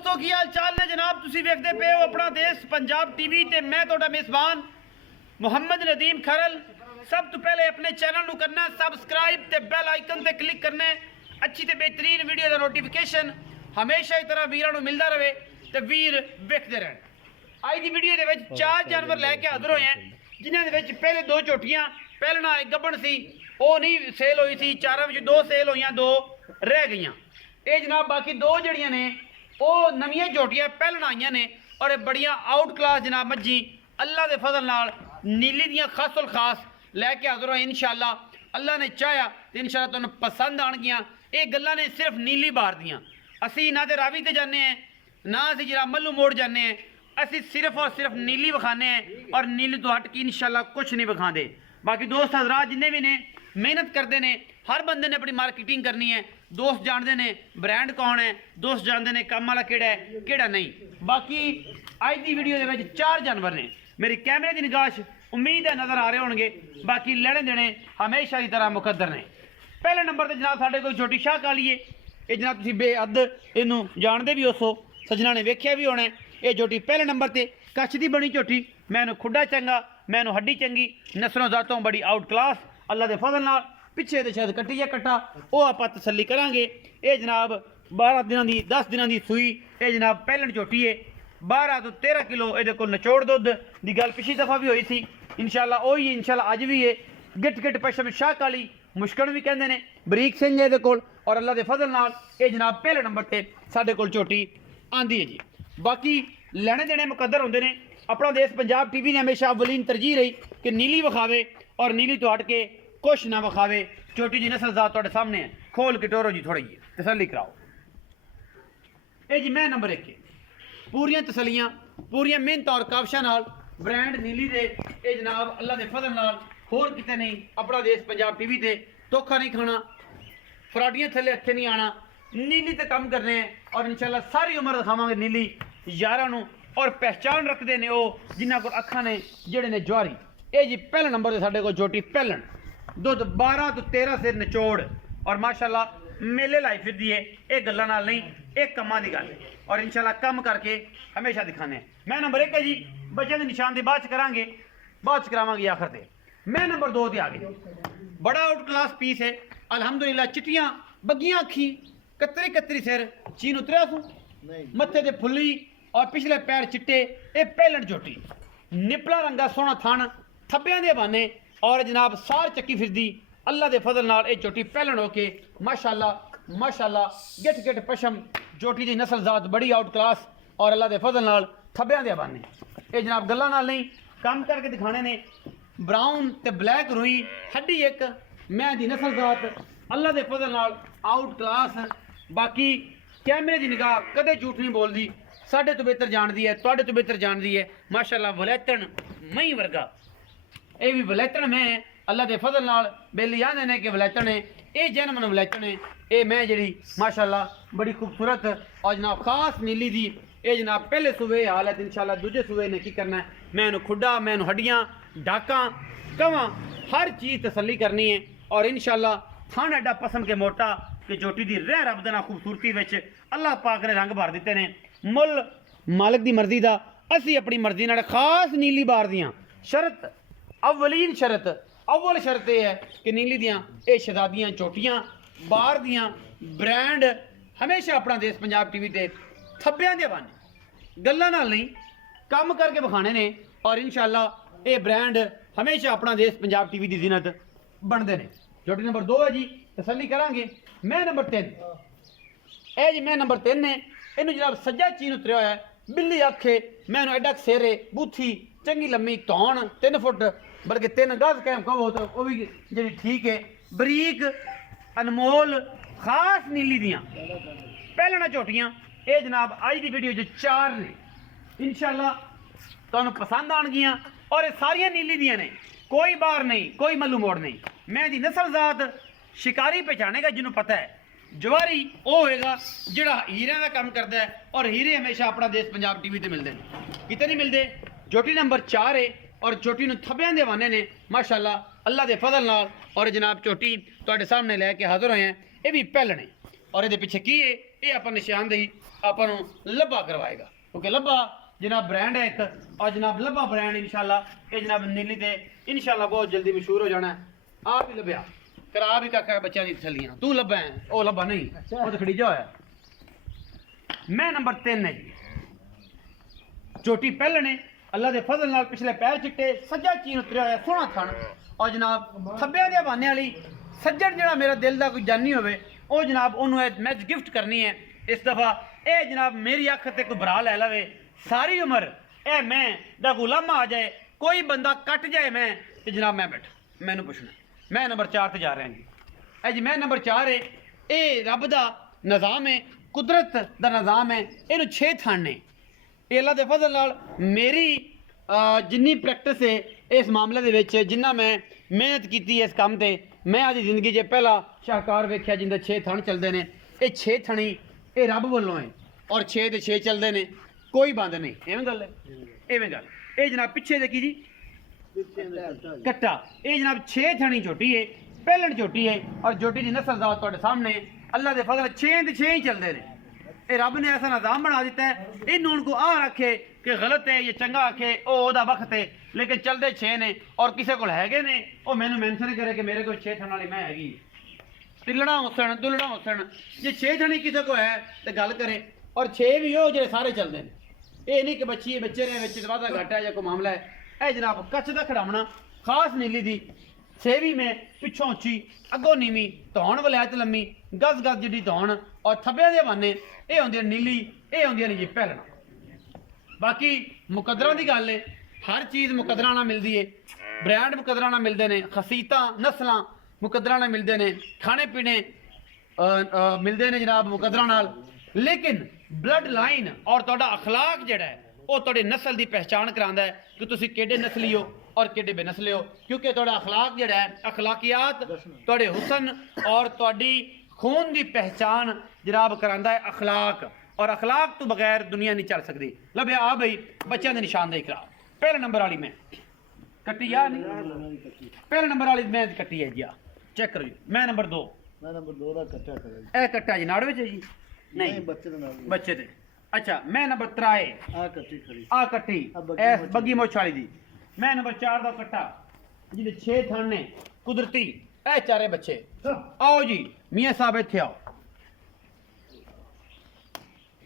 दोस्तों की हाल चाल ने जनाब तुसी वेखदे पे हो अपना देश पंजाब टीवी ते मैं तोड़ा मेजबान मुहम्मद नदीम खरल। सब तो पहले अपने चैनल नू करना सबसक्राइब ते बेल आइकन ते क्लिक करना अच्छी ते बेहतरीन वीडियो का नोटिफिकेशन हमेशा ही तरह वीरां नू मिलता रहे ते वीर वेखदे रहन। अज की वीडियो दे विच चार जानवर लैके हाजिर होए हैं जिन्हां दे विच पहले दो झोटियां पहलना एक गब्बन सी वो नहीं सेल हुई थी, चारां विच दो सेल हुई, दो रह गई। ये जनाब बाकी दो जड़ियां ने वो नवीं झोटियां पहलन आईयां ने और बड़ियां आउट क्लास जनाब मज्जी अल्लाह के फजल नाल नीली दियां खासुल खास लैके हाजिर होए। इंशाअल्लाह अल्लाह ने चाहया तो इंशाअल्लाह तुहानूं पसंद आउणगियां। ये गल्लां ने सिर्फ नीली बार दियां, असी ना तो रावी ते जाने हैं ना असी जरा मल्लू मोड़ जाने हैं, असी सिर्फ और सिर्फ नीली विखाने हैं और नीली तो हट के इंशाअल्लाह कुछ नहीं विखाते। बाकी दोस्त हजरात जिन्हें भी ने मेहनत करते हैं, हर बंदे ने अपनी मार्केटिंग करनी है। दोस्त जानते हैं ब्रांड कौन है, दोस्त जानते हैं काम वाला केड़ा है केड़ा नहीं। बाकी अज की वीडियो के चार जानवर ने मेरी कैमरे की निगाह उम्मीद है नज़र आ रहे होंगे। बाकी लेने देने हमेशा की तरह मुकद्दर ने। पहले नंबर पर जनाब साढ़े कोई छोटी शाह काली है। ये जनाब तुम बेअद इनू जानते भी हो, सजना ने वेख्या भी होना। ये झोटी पहले नंबर पर कच्छ की बनी झोटी, मैनू खुडा चंगा, मैनू हड्डी चंगी, नस्लों जातों बड़ी आउट क्लास अल्लाह के फजल नाल। पिछे तो शायद कट्टी है कट्टा वो आप तसली करांगे। ये जनाब 12 दिनों की 10 दिनों की सूई, ये जनाब पहलन झोटी है। 12 तो 13 किलो ये को नचोड़ दुध की गल पिछली दफ़ा भी हुई थी। इंशाअल्लाह वही इंशाअल्लाह अज भी है। गिट गिट पशम शाह काली मुश्कन भी कहते हैं, बरीक सिंह है ये कोल और अल्लाह के फजल नाल ये जनाब पहले नंबर पर साढ़े कोल झोटी आँदी है जी। बाकी लेने देने मुकद्दर होंगे ने। अपना देश पंजाब टीवी ने हमेशा अवलीन तरजीह रही कि नीली विखावे और नीली तो हट के कुछ ना विखावे। छोटी जी नस्ल जात तुहाडे सामने है, खोल के टोरो जी थोड़ी जी तसली कराओ। ये जी मैं नंबर 1 पूरियां तसलियां पूरियां मेहनत और काबशा नाल ब्रांड नीली दे ये जनाब अल्लाह के फजल नाल होर किते नहीं। अपना देश पंजाब टीवी ते धोखा नहीं खाना, फराडियां थले हथे नहीं आना, नीली ते काम करने हैं और इंशाअल्लाह सारी उम्र दिखावांगे नीली यारां नूं। और पहचान रखते हैं वो जिन्हों को अखा ने जेड़े ने जवारी। ये जी पहले नंबर से साढ़े को झोटी पहलन दुध 12 तो 13 से निचोड़ और माशाल्लाह मेले लाई फिरदी है। एक गल्लां नाल नहीं, एक कमां दी गल है और इंशाल्लाह कम करके हमेशा दिखाने। मैं नंबर 1 है जी, बच्चे के निशान की बाद करांगे, बाद करावांगे आखिर ते। मैं नंबर 2 ते आ गई। बड़ा आउट क्लास पीस है अल्हम्दुलिल्लाह। चिट्टियां बगियां अखी, कतरी कतरी सिर, चीन उतरिया सू, मत्थे ते फुल्ली और पिछले पैर चिट्टे। ये पहलन झोटी निपला रंगा सोहना थन, थब्बियां दे बाने और जनाब सार चक्की फिरदी अल्लाह के फजल नाल। ये झोटी पहलन होके माशाल्लाह माशाल्लाह गिट गिट पशम झोटी की नस्ल जात बड़ी आउट क्लास और अल्लाह के फजल नाल थब्बियां दे बाने। ये जनाब गल्लां नाल नहीं काम करके दिखाने ने। ब्राउन ते ब्लैक रुई हड्डी एक मैं दी नस्ल जात अल्लाह के फजल नाल आउट क्लास। बाकी कैमरे की निगाह कदे झूठ नहीं बोलती, साढ़े तो बेहतर जानती है, तुहाडे तो बेहतर जानती है। माशाल्लाह वलैतन मई वर्गा ये भी वलैतन में अल्लाह के फजल नाल बेली आंदे ने कि वलैतन है। ये जन्म न वलैतन है। ये मैं जी माशाल्लाह बड़ी खूबसूरत और जनाब खास नीली दी ये जनाब पहले सूबे हाल है। इंशाअल्लाह दूजे सूबे ने की करना है, मैनू खुडा मैनू हड्डियाँ डाका कवां हर चीज़ तसली करनी है और इंशाअल्लाह थान एडा पसंद के मोटा कि झोटी दी रह रब दे नाल खूबसूरती विच अल्लाह पाक ने रंग भर दिते ने। मुल मालिक दी मर्जी दा, असी अपनी मर्जी नाल खास नीली बार दियां शरत अवलीन शरत अव्वल शरत यह है कि नीली दियां ये शहजादियां झोटियां बार दियां ब्रांड हमेशा अपना देश पंजाब टीवी ते थब्बियां दे बाने गल्लां नाल नहीं काम करके विखाने ने और इंशाअल्लाह ये ब्रांड हमेशा अपना देश पंजाब टीवी की जिनत बनते हैं। झोटी नंबर 2 है जी, तसली करांगे। मैं नंबर 3 ए जी मैं नंबर 3 ने इनू जनाब सज्जा चीन उतरिया होया है, बिल्ली अखे, मैनू एडा सेरे बूथी चंगी लम्मी धौन 3 फुट बल्कि 3 गज कैम कहो तो वह भी जी ठीक है। बरीक अनमोल खास नीली दियाँ पहलना झोटियाँ ये जनाब अज की वीडियो जो 4 ने इंशाअल्लाह तुहानू पसंद आनगियां और ये सारियां नीली दियां ने, कोई बार नहीं कोई मल्लू मोड़ नहीं। मैं दी नस्ल जात शिकारी पहचानेगा जिन्होंने पता है। जवारी वो होएगा जिहड़ा हीरे का काम करता है और हीरे हमेशा अपना देश पंजाब टीवी ते मिलते हैं, कितने नहीं मिलते। झोटी नंबर 4 है और झोटी नूं थब्बियां दे वाने ने माशाअल्लाह अल्लाह के फजल नाल। और जनाब झोटी तुहाडे सामने लैके हाजिर होए हैं, ये भी पहलने और ये पिछे की है ਇਹ ਆਪਾਂ ਨਿਸ਼ਾਨਦੇਹੀ ਆਪਾਂ ਨੂੰ ਲੱਭਾ ਕਰਵਾਏਗਾ ਕਿਉਂਕਿ ਲੱਭਾ ਜਨਾਬ ਬ੍ਰਾਂਡ ਹੈ ਇੱਕ ਔਰ ਜਨਾਬ ਲੱਭਾ ਬ੍ਰਾਂਡ ਇਨਸ਼ਾਅੱਲਾ ਇਹ ਜਨਾਬ ਨੀਲੀ ਤੇ ਇਨਸ਼ਾਅੱਲਾ ਬਹੁਤ ਜਲਦੀ ਮਸ਼ਹੂਰ ਹੋ ਜਾਣਾ ਆਪ ਹੀ ਲੱਭਿਆ ਕਰਾ ਵੀ ਕਾਕਾ ਬੱਚਿਆਂ ਦੀ ਥੱਲੀਆਂ ਤੂੰ ਲੱਭਾ ਹੈ ਉਹ ਲੱਭਾ ਨਹੀਂ ਉਹ ਤਾਂ ਖੜੀਜਾ ਹੋਇਆ ਮੈਂ ਨੰਬਰ 3 ਹੈ ਜੀ ਚੋਟੀ ਪਹਿਲਣੇ ਅੱਲਾ ਦੇ ਫਜ਼ਲ ਨਾਲ ਪਿਛਲੇ ਪੈਰ ਚਿੱਟੇ ਸੱਜਾ ਚੀਨ ਉਤਰਿਆ ਹੋਇਆ ਸੋਹਣਾ ਥਣ ਔਰ ਜਨਾਬ ਖੱਬਿਆਂ ਦੇ ਬਹਾਨੇ ਵਾਲੀ ਸੱਜਣ ਜਿਹੜਾ ਮੇਰਾ ਦਿਲ ਦਾ ਕੋਈ ਜਾਨੀ ਹੋਵੇ ਉਹ ਜਨਾਬ ਉਹਨੂੰ ਇਹ ਮੈਚ ਗਿਫਟ ਕਰਨੀ ਹੈ ਇਸ ਦਫਾ ਇਹ ਜਨਾਬ ਮੇਰੀ ਅੱਖ ਤੇ ਕੋਈ ਭਰਾ ਲੈ ਲਵੇ ਸਾਰੀ ਉਮਰ ਇਹ ਮੈਂ ਦਾ ਗੁਲਾਮਾ ਆ ਜਾਏ ਕੋਈ ਬੰਦਾ ਕੱਟ ਜਾਏ ਮੈਂ ਤੇ ਜਨਾਬ ਮੈਂ ਬੈਠ ਮੈਨੂੰ ਪੁੱਛਣਾ ਮੈਂ ਨੰਬਰ 4 ਤੇ ਜਾ ਰਿਹਾ ਜੀ ਇਹ ਜੀ ਮੈਂ ਨੰਬਰ 4 ਹੈ ਇਹ ਰੱਬ ਦਾ ਨਿਜ਼ਾਮ ਹੈ ਕੁਦਰਤ ਦਾ ਨਿਜ਼ਾਮ ਹੈ ਇਹਨੂੰ 6 ਥਣ ਨੇ ਇਹ ਅੱਲਾ ਦੇ ਫਜ਼ਲ ਨਾਲ ਮੇਰੀ ਜਿੰਨੀ ਪ੍ਰੈਕਟਿਸ ਹੈ ਇਸ ਮਾਮਲੇ ਦੇ ਵਿੱਚ ਜਿੰਨਾ ਮੈਂ ਮਿਹਨਤ ਕੀਤੀ ਇਸ ਕੰਮ ਤੇ ਮੈਂ ਆਦੀ ਜ਼ਿੰਦਗੀ 'ਚ ਪਹਿਲਾ ਸ਼ਾਹਕਾਰ ਵੇਖਿਆ ਜਿੰਦੇ 6 ਥਣ ਚੱਲਦੇ ਨੇ ਇਹ 6 ਥਣੀ ਇਹ ਰੱਬ ਵੱਲੋਂ ਹੈ ਔਰ 6 ਤੇ 6 ਚੱਲਦੇ ਨੇ ਕੋਈ ਬੰਦ ਨਹੀਂ ਐਵੇਂ ਗੱਲ ਹੈ ਐਵੇਂ ਗੱਲ ਇਹ ਜਨਾਬ ਪਿੱਛੇ ਦੇਖੀ ਜੀ ਕੱਟਾ ਇਹ ਜਨਾਬ 6 ਥਣੀ ਝੋਟੀ ਹੈ ਪਹਿਲਣ ਝੋਟੀ ਹੈ ਔਰ ਝੋਟੀ ਦੀ ਨਸਲ ਦਾ ਤੁਹਾਡੇ ਸਾਹਮਣੇ ਅੱਲਾ ਦੇ ਫਜ਼ਲ 6 ਤੇ 6 ਹੀ ਚੱਲਦੇ ਨੇ ਇਹ ਰੱਬ ਨੇ ऐसा निज़ाम बना दिता है ਇਹਨੂੰ उनको आ रखे कि गलत है ये चंगा आखे ਉਹਦਾ ਵਕਤ ਹੈ लेकिन चलते 6 ने और ਕਿਸੇ ਕੋਲ ਹੈਗੇ ਨੇ ਉਹ ਮੈਨੂੰ ਮੈਂਸ਼ਨ ਕਰੇ ਕਿ ਮੇਰੇ ਕੋਲ 6 ਥਣ ਵਾਲੀ ਮੈਂ ਹੈਗੀ ਤਿਲਣਾ ਹੁਸਨ ਦੁਲਣਾ ਹੁਸਨ ਜੇ 6 ਥਣੀ ਕਿਸੇ ਕੋ ਹੈ ਤੇ ਗੱਲ ਕਰੇ ਔਰ 6 ਵੀ ਉਹ ਜਿਹੜੇ ਸਾਰੇ ਚੱਲਦੇ ਨੇ ਇਹ ਨਹੀਂ ਕਿ ਬੱਚੇ ਦੇ ਵਿੱਚ ਵਾਧਾ ਘਾਟਾ ਜਾਂ ਕੋਈ ਮਾਮਲਾ ਹੈ ਇਹ ਜਨਾਬ ਕੱਚ ਦਾ ਖੜਾਉਣਾ ਖਾਸ ਨੀਲੀ ਦੀ ਸੇਵੀ में ਪਿੱਛੋਂ ਉੱਚੀ ਅੱਗੋਂ ਨੀਵੀਂ ਧੌਣ ਵਲਾਇਤ ਲੰਮੀ ਗਜ਼ ਜਿੱਡੀ ਧੌਣ ਔਰ ਥੱਬਿਆਂ ਦੇ ਬਾਨੇ ਇਹ ਹੁੰਦੀਆਂ ਨੀਲੀ ਇਹ ਹੁੰਦੀਆਂ ਨੇ ਜੀ ਪਹਿਲਣਾ ਬਾਕੀ ਮੁਕੱਦਰਾਂ ਦੀ ਗੱਲ ਹੈ ਹਰ ਚੀਜ਼ ਮੁਕੱਦਰਾਂ ਨਾਲ ਮਿਲਦੀ ਹੈ ਬ੍ਰਾਂਡ ਮੁਕੱਦਰਾਂ ਨਾਲ ਮਿਲਦੇ ਨੇ ਖਸੀਤਾਂ ਨਸਲਾਂ ਮੁਕੱਦਰਾਂ ਨਾਲ ਮਿਲਦੇ ਨੇ ਖਾਣੇ ਪੀਣੇ ਮਿਲਦੇ ਨੇ ਜਨਾਬ ਮੁਕੱਦਰਾਂ ਨਾਲ ਲੇਕਿਨ ਬਲੱਡ ਲਾਈਨ ਔਰ ਤੁਹਾਡਾ ਅਖਲਾਕ ਜਿਹੜਾ ਹੈ ਉਹ ਤੁਹਾਡੀ ਨਸਲ ਦੀ ਪਹਿਚਾਣ ਕਰਾਉਂਦਾ ਹੈ ਕਿ ਤੁਸੀਂ ਕਿਹੜੇ ਨਸਲੀ ਹੋ ਔਰ ਕਿਹੜੇ ਬੇਨਸਲੇ ਹੋ ਕਿਉਂਕਿ ਤੁਹਾਡਾ ਅਖਲਾਕ ਜਿਹੜਾ ਹੈ ਅਖਲਾਕੀਆਤ ਤੁਹਾਡੇ ਹੁਸਨ ਔਰ ਤੁਹਾਡੀ खून की पहचान जनाब करांदा है अखलाक और अखलाक तो बगैर दुनिया नहीं चल सकती लभ्या आ भाई बच्चों के निशानदेही करा पहले नंबर वाली मैं कट्टी आ नहीं पहले नंबर वाली मैं कट्टी है जी चेक करो जी मैं नंबर 2 ਦਾ ਕੱਟਾ ਕਰੇ ए कट्टा जी नाड़ विच है जी नहीं ਬੱਚੇ ਦੇ ਨਾਲ बच्चे ते अच्छा मैं नंबर 3 ਆ ਕੱਟੀ ਖੜੀ आ कट्टी एस बग्गी मोछ वाली दी मैं नंबर 4 ਦਾ कट्टा जिहदे 6 थण ने कुदरती ए चारे बच्चे आओ जी मियां साहब इत्थे आओ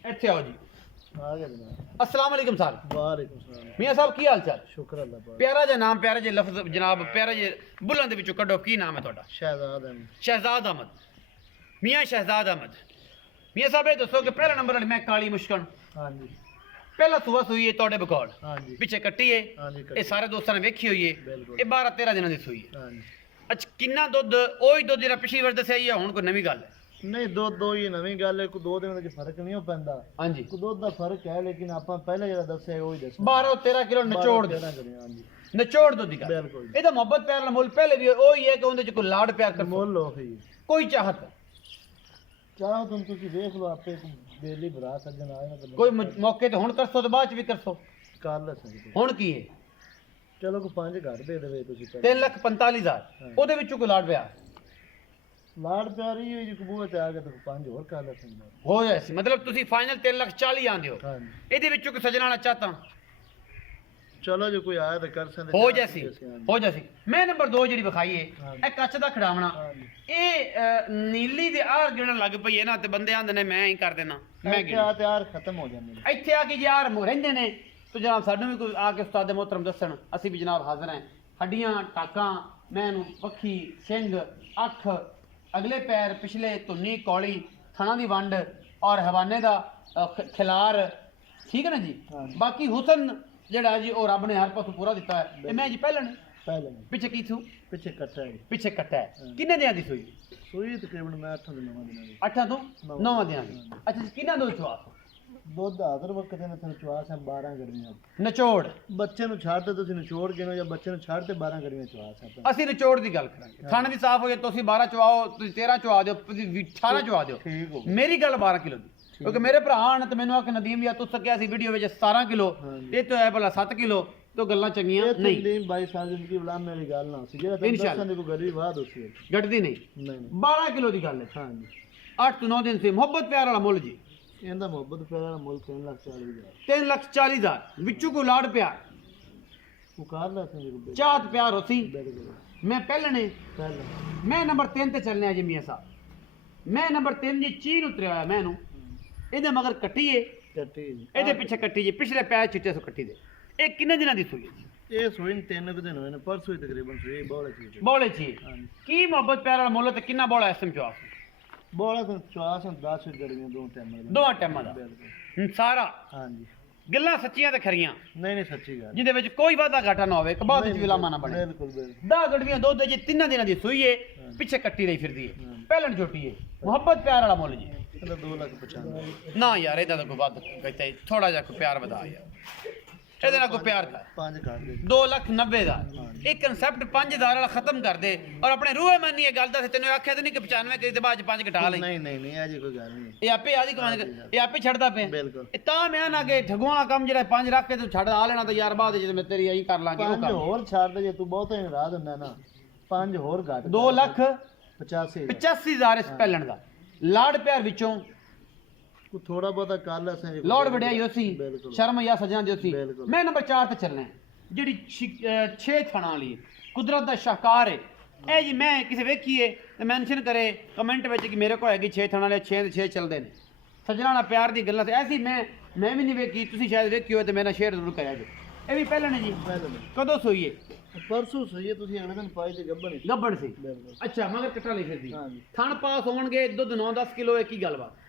इत्थे आओ जी ਆ ਗਿਆ ਜਨਾਬ अस्सलाम वालेकुम साहब ਵਾਲੇਕੁਮ ਸਲਾਮ मियां साहब की हाल चाल ਸ਼ੁਕਰ ਅੱਲਾਹ ਪਾਕ प्यारा जिहा नाम प्यारा जिहा लफ्ज जनाब प्यारा जे बुलंद दे विचों कड्डो की नाम है तुहाडा ਸ਼ਹਿਜ਼ਾਦ ਅਹਿਮਦ शहजाद अहमद मियां शहजाद अहमद मियां साहब ये दसो कि पहला नंबर वाली मैं काली मुश्कन ਹਾਂਜੀ पहला सुबह सुई है ਤੁਹਾਡੇ ਬਕੌਲ ਹਾਂਜੀ ਪਿੱਛੇ ਕੱਟੀ ਹੈ ਹਾਂਜੀ ਇਹ ਸਾਰੇ ਦੋਸਤਾਂ ਨੇ ਵੇਖੀ ਹੋਈ ਹੈ ਬਿਲਕੁਲ। ਇਹ 12 13 ਦਿਨਾਂ ਦੀ ਸੂਈ ਹੈ ਹਾਂਜੀ ਅੱਛਾ ਕਿੰਨਾ ਦੁੱਧ ਉਹੀ ਦੁੱਧ ਜਿਹੜਾ ਪਿਛਲੀ ਵਾਰ ਦੱਸਿਆ ਜਾਂ ਹੁਣ ਕੋਈ ਨਵੀਂ ਗੱਲ ਹੈ ਨਹੀਂ ਦੋ ਹੀ ਨਵੀਂ ਗੱਲ ਹੈ ਕੋਈ 2 ਦਿਨਾਂ ਦਾ ਫਰਕ ਨਹੀਂ ਹੋ ਪੈਂਦਾ ਹਾਂਜੀ ਕੋਈ ਦੁੱਧ ਦਾ ਫਰਕ ਹੈ ਲੇਕਿਨ ਆਪਾਂ ਪਹਿਲਾਂ ਜਿਹੜਾ ਦੱਸਿਆ ਉਹੀ ਦੱਸਿਆ 12 13 ਕਿਲੋ ਨਿਚੋੜ ਦੇ ਹਾਂਜੀ ਨਿਚੋੜ ਦੁੱਧ ਦੀ ਗੱਲ ਬਿਲਕੁਲ। ਇਹਦਾ ਮੁਹੱਬਤ ਪਿਆਰ ਦਾ ਮੁੱਲ ਪਹਿਲੇ ਵੀ ਉਹੀ ਹੈ ਕਿ ਉਹਦੇ ਚ ਕੋਈ ਲਾਡ ਪਿਆਰ ਕਰ ਮੁੱਲ ਉਹੀ ਕੋਈ ਚਾਹਤ ਚਾਹੋ ਤੁਸੀਂ ਦੇਖ ਲਓ ਆਪੇ ਬੇਲੀ ਭਰਾ ਸੱਜਣ ਆਏ ਨਾ ਕੋਈ ਮੌਕੇ ਤੇ ਹੁਣ ਕਰਸੋ ਤੇ ਬਾਅਦ ਚ ਵੀ ਕਰਸੋ ਕਰ ਲੈ ਸਕਦੇ ਹੁਣ ਕੀ ਹੈ ਚਲੋ ਕੋ 5 ਘਰ ਦੇ ਦੇਵੇ ਤੁਸੀਂ 3,45,000 ਉਹਦੇ ਵਿੱਚੋਂ ਕੋਈ ਲਾਡ ਪਿਆਰ ਲਾੜ ਪਿਆਰੀ ਹੋਈ ਜੀ ਕਬੂਲ ਤੇ ਆ ਗਿਆ ਤਾਂ 5 ਹੋਰ ਕਰ ਲੈ ਸਕਦੇ ਹੋ ਜਾਏ ਸੀ ਮਤਲਬ ਤੁਸੀਂ ਫਾਈਨਲ 3,40,000 ਆਂਦੇ ਹੋ ਹਾਂਜੀ ਇਹਦੇ ਵਿੱਚੋਂ ਕੋਈ ਸੱਜਣਾ ਵਾਲਾ ਚਾਹਤਾ ਚਲੋ ਜੇ ਕੋਈ ਆਇਆ ਤਾਂ ਕਰ ਸਕਦੇ ਹੋ ਜਾਸੀ ਹੋ ਜਾਸੀ ਮੈਂ ਨੰਬਰ 2 ਜਿਹੜੀ ਵਿਖਾਈ ਹੈ ਹਾਂਜੀ। ਇਹ ਕੱਚ ਦਾ ਖੜਾਵਣਾ ਹਾਂਜੀ ਇਹ ਨੀਲੀ ਦੇ ਆਰ ਗਿਣਨ ਲੱਗ ਪਈ ਹੈ ਨਾ ਤੇ ਬੰਦੇ ਆਂਦੇ ਨੇ ਮੈਂ ਹੀ ਕਰ ਦੇਣਾ ਮੈਂ ਇੱਥੇ ਆ ਤੇ ਯਾਰ ਖਤਮ ਹੋ ਜਾਂਦੇ ਨੇ ਇੱਥੇ ਆ ਕੇ ਯਾਰ ਰਹਿੰਦੇ ਨੇ ਤੇ ਜਨਾਬ ਸਾਨੂੰ ਵੀ ਕੋਈ ਆ ਕੇ ਉਸਤਾਦ ਮੁਹਤਰਮ ਦੱਸਣ ਅਸੀਂ ਵੀ ਜਨਾਬ ਹਾਜ਼ਰ ਹਾਂ ਹੱਡੀਆਂ ਟਾਕਾਂ ਮੈਨੂੰ ਪੱਖੀ ਸਿੰਘ ਅੱਖ ਅਗਲੇ ਪੈਰ ਪਿਛਲੇ ਧੁੰਨੀ ਕੌਲੀ ਥਣਾ ਦੀ ਵੰਡ ਔਰ ਹਵਾਨੇ ਦਾ ਖਿਲਾਰ ਠੀਕ ਹੈ ਨਾ ਜੀ ਹਾਂਜੀ। ਬਾਕੀ ਹੁਸਨ ਜਿਹੜਾ ਜੀ ਉਹ ਰੱਬ ਨੇ ਹਰ ਪਾਸੋਂ ਪੂਰਾ ਦਿੱਤਾ ਹੈ ਇਹ ਮੈਂ ਜੀ ਪਹਿਲਣ ਪਹਿਲੇ ਪਿੱਛੇ ਕੀ ਥੂ ਪਿੱਛੇ ਕੱਟਾ ਹੈ ਪਿੱਛੇ ਕੱਟਾ ਹੈ ਹਾਂ। ਕਿੰਨੇ ਦਿਨਾਂ ਦੀ ਸੂਈ ਸੂਈ ਤਕਰੀਬਨ ਮੈਂ 8 ਦਿਨਾਂ ਦੀ 8 ਤੋਂ 9 ਦਿਨਾਂ ਦੀ ਅੱਛਾ ਜੀ, ਕਿੰਨਾ ਦੋ ਚਵਾ ਦੁੱਧ ਆਦਰ ਵਕਤ ਨੇ ਤੈਨੂੰ ਚਵਾਸ ਹੈ 12 ਗਰਮੀਆਂ ਨਿਚੋੜ ਬੱਚੇ ਨੂੰ ਛੱਡ ਤੇ ਤੁਸੀਂ ਨਿਚੋੜ ਗਿਣੋ ਜਾਂ ਬੱਚੇ ਨੂੰ ਛੱਡ ਤੇ 12 ਗਰਮੀਆਂ ਚਵਾਸ ਹੈ ਅਸੀਂ ਨਿਚੋੜ ਦੀ ਗੱਲ ਕਰਾਂਗੇ ਥਣ ਵੀ ਸਾਫ਼ ਹੋ ਜਾਏ ਤੁਸੀਂ 12 ਚਵਾਓ ਤੁਸੀਂ 13 ਚਵਾ ਦਿਓ ਤੁਸੀਂ 18 ਚਵਾ ਦਿਓ ਠੀਕ ਹੋ ਮੇਰੀ ਗੱਲ 12 ਕਿਲੋ ਦੀ ਕਿਉਂਕਿ ਮੇਰੇ ਭਰਾ ਹਨ ਤੇ ਮੈਨੂੰ ਆਖ ਨਦੀਮ ਵੀ ਆ ਤੂੰ ਸਕਿਆ ਸੀ ਵੀਡੀਓ ਵਿੱਚ 17 ਕਿਲੋ ਹਾਂਜੀ। ਇਹ ਤੋਂ ਹੈ ਭਲਾ 7 ਕਿਲੋ ਤੋਂ ਗੱਲਾਂ ਚੰਗੀਆਂ ਇਹ ਨਹੀਂ ਨਹੀਂ 22 ਸਾਲ ਜ਼ਿੰਦਗੀ ਬਲਾ ਮੇਰੀ ਗੱਲ ਨਾ ਸੀ ਜਿਹੜਾ ਤੈਨੂੰ ਇਨਸ਼ਾਅੱਲਾ। ਦੱਸਣ ਦੀ ਕੋਈ ਗਰੀ ਬਾਤ ਹੋਸੀ ਘਟਦੀ ਨਹੀਂ ਨਹੀਂ ਨਹੀਂ 12 ਕਿਲੋ ਦੀ ਗੱਲ ਹੈ ਹਾਂਜੀ 8 ਤੋਂ 9 ਦਿਨ ਸੀ ਮੁਹੱਬਤ ਪਿਆਰ ਵਾਲਾ ਮੁੱਲ ਜੀ ਇਹਦਾ ਮੁਹੱਬਤ ਪਿਆਰ ਵਾਲਾ ਮੁੱਲ 3,40,000 3,40,000 ਵਿੱਚੋਂ ਕੋ ਲਾੜ ਪਿਆਰ ਪੁਕਾਰ ਲੈ ਤੁਸੀਂ ਚਾਹਤ ਪਿਆਰ ਹੋਸੀ ਬਿਲਕੁਲ ਮੈਂ ਪਹਿਲਣੇ ਪਹਿਲਾਂ ਮੈਂ ਨੰਬਰ 3 ਤੇ ਚੱਲਨੇ ਆ ਜੀ ਮੀਆਂ ਸਾਹਿਬ ਮੈਂ ਨੰਬਰ 3 ਜੀ ਚੀਨ ਉਤਰਿਆ ਹੋਇਆ ਮੈਨੂੰ ਇਹਦੇ ਮਗਰ ਕੱਟੀਏ ਕੱਟੀ ਇਹਦੇ ਪਿੱਛੇ ਕੱਟੀ ਜੀ ਪਿਛਲੇ ਪੈਰ ਚਿੱਟੇ ਸੋ ਕੱਟੀ ਦੇ ਇਹ ਕਿੰਨੇ ਦਿਨਾਂ ਦੀ ਸੂਈ ਹੈ ਇਹ ਸੋਇਨ 3 ਦਿਨ ਹੋਏ ਨੇ ਪਰਸੋਂ ਹੀ ਤਕਰੀਬਨ ਸੋਈ ਬੋਲੇ ਚੀਜ਼ ਬੋਲੇ ਜੀ ਹਾਂਜੀ ਕੀ ਮੁਹੱਬਤ ਪਿਆਰ ਵਾਲਾ ਮੁੱਲ ਤੇ ਕਿੰਨਾ ਬੋਲਾ ਐਸਮ ਚੁਆਸ ਬੋਲਾ ਤਾਂ ਚਵਾਸ 10 ਗੜੀਆਂ ਦੋ ਟਾਈਮ ਦੋਵਾਂ ਟਾਈਮਾਂ ਦਾ ਬਿਲਕੁਲ ਸਾਰਾ ਹਾਂਜੀ ਗੱਲਾਂ ਸੱਚੀਆਂ ਤੇ ਖਰੀਆਂ ਨਹੀਂ ਨਹੀਂ ਸੱਚੀ ਗੱਲ ਜਿਹਦੇ ਵਿੱਚ ਕੋਈ ਵਾਧਾ ਘਾਟਾ ਨਾ ਹੋਵੇ ਕਬਾਦ ਵਿੱਚ ਵੀ ਲਾਮਾ ਨਾ ਬਣੇ ਬਿਲਕੁਲ ਬਿਲਕੁਲ 10 ਗੜਵੀਆਂ ਦੁੱਧ ਜੀ 3 ਦਿਨਾਂ ਦੀ ਸੂਈ ਏ ਪਿੱਛੇ ਕੱਟੀ ਰਹੀ ਫਿਰਦੀ ਏ ਪਹਿਲਣ ਝੋਟੀ ਏ ਮੁਹੱਬਤ ਪਿਆਰ ਵਾਲਾ ਮੁੱਲ ਜੀ ਇਹਦਾ 2,95,000 ਨਾ ਯਾਰ ਇਹਦਾ ਤਾਂ ਕੋਈ ਵੱਧ ਕਹਿੰਦਾ ਥੋੜਾ ਜਿਹਾ ਕੋਈ ਪਿਆਰ ਵਧਾ ਯਾਰ ਇਹਦੇ ਨਾਲ ਕੋਈ ਪਿਆਰ ਕਰ 5 ਕਰ ਦੇ 2,90,000 ਦਾ ਇਹ ਕਨਸੈਪਟ 5,000 ਵਾਲਾ ਖਤਮ ਕਰ ਦੇ ਔਰ ਆਪਣੇ ਰੂਹੇ ਮੰਨੀ ਇਹ ਗੱਲ ਦਾ ਤੈਨੂੰ ਆਖਿਆ ਤੇ ਨਹੀਂ ਕਿ 95 ਕਰੀ ਤੇ ਬਾਅਦ ਚ 5 ਘਟਾ ਲਈ ਨਹੀਂ ਨਹੀਂ ਨਹੀਂ ਅਜੇ ਕੋਈ ਗੱਲ ਨਹੀਂ ਇਹ ਆਪੇ ਆਦੀ ਕਮਾਨ ਇਹ ਆਪੇ ਛੱਡਦਾ ਪਿਆ ਬਿਲਕੁਲ ਇਹ ਤਾਂ ਮੈਂ ਨਾ ਕਿ ਠਗਵਾਂ ਵਾਲਾ ਕੰਮ ਜਿਹੜਾ 5 ਰੱਖ ਕੇ ਤੂੰ ਛੱਡ ਆ ਲੈਣਾ ਤਾਂ ਯਾਰ ਬਾਅਦ ਜਦੋਂ ਮੈਂ ਤੇਰੀ ਆਈ ਕਰ ਲਾਂਗੇ ਉਹ 5 ਕੰਮ ਹੋਰ ਛੱਡ ਦੇ ਜੇ ਤੂੰ ਬਹੁਤਾ ਹੀ ਰਾਹ ਦਿੰਦਾ ਨਾ 5 ਹੋਰ ਘੱਟ 85,000 2,85,000 ਇਸ ਪਹਿਲਣ ਦਾ ਲਾੜ ਪਿਆਰ ਵਿੱਚੋਂ ਕੋ ਥੋੜਾ ਬਹੁਤਾ ਕਰ ਲੈ ਸੇ ਲੋੜ ਵਡਿਆਈ ਹੋਸੀ ਬਿਲਕੁਲ। ਸ਼ਰਮ ਜਾਂ ਸਜਣਾ ਦਿਓਸੀ ਬਿਲਕੁਲ। ਮੈਂ ਨੰਬਰ 4 ਤੇ ਚੱਲਣਾ ਹੈ। ਜਿਹੜੀ 6 ਥਣਾ ਵਾਲੀ ਹੈ। ਕੁਦਰਤ ਦਾ ਸ਼ਾਹਕਾਰ ਹੈ ਇਹ ਜੀ ਮੈਂ ਕਿਸੇ ਵੇਖੀਏ ਤੇ ਮੈਂਸ਼ਨ ਕਰੇ ਕਮੈਂਟ ਵਿੱਚ ਕਿ ਮੇਰੇ ਕੋਲ ਹੈਗੀ 6 ਥਣਾ ਵਾਲੇ 6 ਦੇ 6 ਚੱਲਦੇ ਨੇ ਸਜਣਾ ਨਾਲ ਪਿਆਰ ਦੀ ਗੱਲਾਂ ਤੇ ਐਸੀ ਮੈਂ ਵੀ ਨਹੀਂ ਵੇਖੀ ਤੁਸੀਂ ਸ਼ਾਇਦ ਵੇਖੀ ਹੋਏ ਤੇ ਮੇਰਾ ਸ਼ੇਅਰ ਜ਼ਰੂਰ ਕਰਿਆ ਜੀ ਇਹ ਵੀ ਪਹਿਲਾਂ ਨੇ ਜੀ ਕਦੋਂ ਸੋਈਏ ਪਰਸੋਂ ਸੋਈਏ ਤੁਸੀਂ ਅਗਲੇ ਦਿਨ ਪਾਈ ਤੇ ਗੱਬਣ ਗੱਬਣ ਸੀ ਬਿਲਕੁਲ ਅੱਛਾ ਮਗਰ ਕੱਟਾ ਲਈ ਫਿਰਦੀ ਹਾਂਜੀ। ਥਣ ਪਾਸ ਹੋਣਗੇ ਦੁੱਧ 9-10 ਕਿਲੋ ਇਹ ਕੀ ਗੱਲਬਾਤ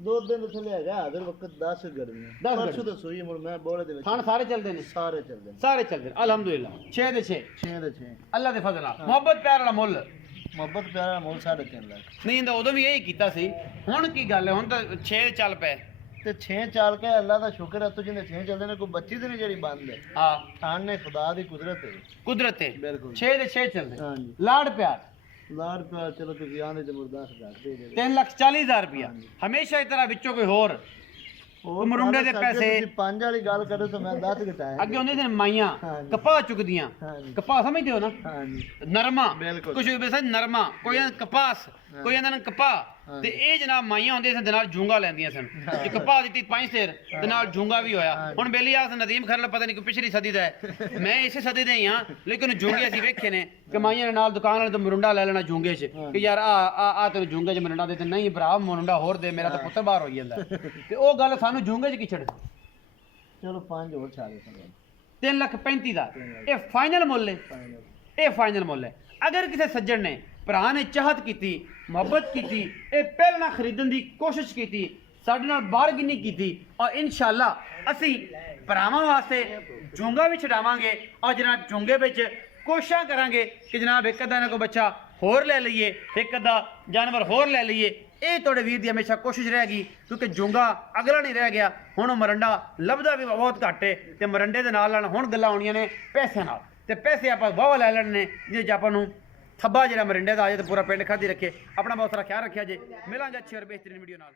2 ਦਿਨ ਥੱਲੇ ਹੈਗਾ ਹਾਜ਼ਰ ਵਕਤ 10 ਗਰਮੀਆਂ 10 ਪਰਸੋਂ ਤਾਂ ਸੋਈਏ ਮੁੜ ਮੈਂ ਬੋਲੇ ਦੇ ਵਿੱਚ ਥਣ ਸਾਰੇ ਚੱਲਦੇ ਨੇ ਸਾਰੇ ਚੱਲਦੇ ਨੇ ਸਾਰੇ ਚੱਲਦੇ ਨੇ ਅਲਹਮਦੁਲਿਲਾ 6 ਦੇ 6 6 ਦੇ 6 ਅੱਲਾ ਦੇ ਫਜ਼ਲ ਨਾਲ ਮੁਹੱਬਤ ਪਿਆਰ ਵਾਲਾ ਮੁੱਲ ਮੁਹੱਬਤ ਪਿਆਰਾ ਮੁੱਲ 3.5 ਲੱਖ ਨਹੀਂ ਇਹਦਾ ਉਦੋਂ ਵੀ ਇਹ ਕੀਤਾ ਸੀ ਹੁਣ ਕੀ ਗੱਲ ਹੈ ਹੁਣ ਤਾਂ 6 ਚੱਲ ਪਏ ਤੇ 6 ਚਾਲ ਕੇ ਅੱਲਾ ਦਾ ਸ਼ੁਕਰ ਹੈ ਤੂੰ ਜਿੰਨੇ 6 ਚੱਲਦੇ ਨੇ ਕੋਈ ਬੱਚੀ ਤੇ ਨਹੀਂ ਜਿਹੜੀ ਬੰਦ ਹੈ ਹਾਂ ਥਾਨ ਨੇ ਖੁਦਾ ਦੀ ਕੁਦਰਤ ਹੈ ਕੁਦਰਤ ਹੈ ਬਿਲਕੁਲ 6 ਦੇ 6 ਚੱਲਦੇ ਹਾਂਜੀ ਲਾੜ ਪਿਆਰ ਲਾਰ ਪਿਆਰ ਚਲੋ ਤੁਸੀਂ ਆਂਦੇ ਤੇ ਮੁਰਦਾਸ ਕਰਦੇ ਜੇ 3,40,000 ਰੁਪਇਆ ਹਮੇਸ਼ਾ ਇਸ ਤਰ੍ਹਾਂ ਵਿੱਚੋਂ ਕੋਈ ਹੋਰ ਉਹ ਮਰੁੰਡੇ ਦੇ ਪੈਸੇ ਤੁਸੀਂ 5 ਵਾਲੀ ਗੱਲ ਕਰੋ ਤਾਂ ਮੈਂ 10 ਘਟਾਇਆ ਅੱਗੇ ਹੁੰਦੇ ਸੀ ਮਾਈਆਂ ਹਾਂਜੀ। ਕਪਾਹ ਚੁਗਦੀਆਂ ਹਾਂਜੀ ਕਪਾਹ ਸਮਝਦੇ ਹੋ ਨਾ ਹਾਂਜੀ ਨਰਮਾ ਬਿਲਕੁਲ। ਕੁਝ ਵੀ ਨਰਮਾ ਕੋਈ ਕਹਿੰਦਾ ਕਪਾਸ ਕੋਈ ਕਹਿੰਦਾ ਕਪਾਹ ਤੇ ਇਹ ਜਨਾਬ ਮਾਈਆਂ ਹੁੰਦੀਆਂ ਸਨ ਦੇ ਨਾਲ ਜੂੰਗਾ ਲੈਂਦੀਆਂ ਸਨ ਕਿ ਕਪਾਹ ਦਿੱਤੀ 5 ਸਿਰ ਤੇ ਨਾਲ ਜੂੰਗਾ ਵੀ ਹੋਇਆ ਹੁਣ ਬੇਲੀ ਆਸ ਨਦੀਮ ਖਰਲ ਪਤਾ ਨਹੀਂ ਕੋਈ ਪਿਛਲੀ ਸਦੀ ਦਾ ਹੈ ਮੈਂ ਇਸੇ ਸਦੀ ਦਾ ਹੀ ਹਾਂ ਲੇਕਿਨ ਜੂੰਗੇ ਅਸੀਂ ਵੇਖੇ ਨੇ ਕਿ ਮਾਈਆਂ ਦੇ ਨਾਲ ਦੁਕਾਨ ਵਾਲੇ ਤੋਂ ਮਰੁੰਡਾ ਲੈ ਲੈਣਾ ਜੂੰਗੇ 'ਚ ਕਿ ਯਾਰ ਆ ਤੈਨੂੰ ਜੂੰਗੇ 'ਚ ਮਰੁੰਡਾ ਦੇ ਤੇ ਨਹੀਂ ਭਰਾ ਮਰੁੰਡਾ ਹੋਰ ਦੇ ਮੇਰਾ ਤਾਂ ਪੁੱਤਰ ਬਾਹਰ ਹੋਈ ਜਾਂਦਾ ਤੇ ਉਹ ਗੱਲ ਸਾਨੂੰ ਜੂੰਗੇ 'ਚ ਕੀ ਛੱਡ ਚਲੋ 5 ਹੋਰ ਛਾੜੇ ਸੰਗ 3,35,000 ਦਾ ਇਹ ਫਾਈਨਲ ਮੁੱਲ ਹੈ ਇਹ ਫਾਈਨਲ ਮੁੱਲ ਹੈ ਅਗਰ ਕਿਸੇ ਸੱਜਣ ਨੇ ਭਰਾ ਨੇ ਚਾਹਤ ਕੀਤੀ ਮੁਹੱਬਤ ਕੀਤੀ ਇਹ ਪਹਿਲਾਂ ਖਰੀਦਣ ਦੀ ਕੋਸ਼ਿਸ਼ ਕੀਤੀ ਸਾਡੇ ਨਾਲ ਬਾਰਗੇਨਿੰਗ ਕੀਤੀ ਔਰ ਇਨਸ਼ਾਅੱਲਾ ਅਸੀਂ ਭਰਾਵਾਂ ਵਾਸਤੇ ਜੂੰਗਾ ਵੀ ਛਡਾਵਾਂਗੇ ਔਰ ਜਨਾਬ ਜੂੰਗੇ ਵਿੱਚ ਕੋਸ਼ਿਸ਼ਾਂ ਕਰਾਂਗੇ ਕਿ ਜਨਾਬ ਇੱਕ ਅੱਧਾ ਨਾ ਕੋਈ ਬੱਚਾ ਹੋਰ ਲੈ ਲਈਏ ਇੱਕ ਅੱਧਾ ਜਾਨਵਰ ਹੋਰ ਲੈ ਲਈਏ ਇਹ ਤੁਹਾਡੇ ਵੀਰ ਦੀ ਹਮੇਸ਼ਾ ਕੋਸ਼ਿਸ਼ ਰਹੇਗੀ ਕਿਉਂਕਿ ਜੂੰਗਾ ਅਗਲਾ ਨਹੀਂ ਰਹਿ ਗਿਆ ਹੁਣ ਉਹ ਮਰੰਡਾ ਲੱਭਦਾ ਵੀ ਬਹੁਤ ਘੱਟ ਹੈ ਤੇ ਮਰੰਡੇ ਦੇ ਨਾਲ ਹੁਣ ਗੱਲਾਂ ਆਉਣੀਆਂ ਨੇ ਪੈਸਿਆਂ ਨਾਲ ਤੇ ਪੈਸੇ ਆਪਾਂ ਵਾਹ ਲੈ ਲੈਣੇ ਨੇ ਜਿਹਦੇ 'ਚ ਆਪਾਂ ਨੂੰ ਥੱਬਾ ਜਿਹੜਾ ਮਰਿੰਡੇ ਦਾ ਆ ਜਾਏ ਤੇ ਪੂਰਾ ਪਿੰਡ ਖਾਦੀ ਰੱਖੇ ਆਪਣਾ ਬਹੁਤ ਸਾਰਾ ਖਿਆਲ ਰੱਖਿਆ ਜੇ ਮਿਲਾਂਗੇ ਅੱਛੀ ਔਰ ਬਿਹਤਰੀਨ ਵੀਡੀਓ ਨਾਲ।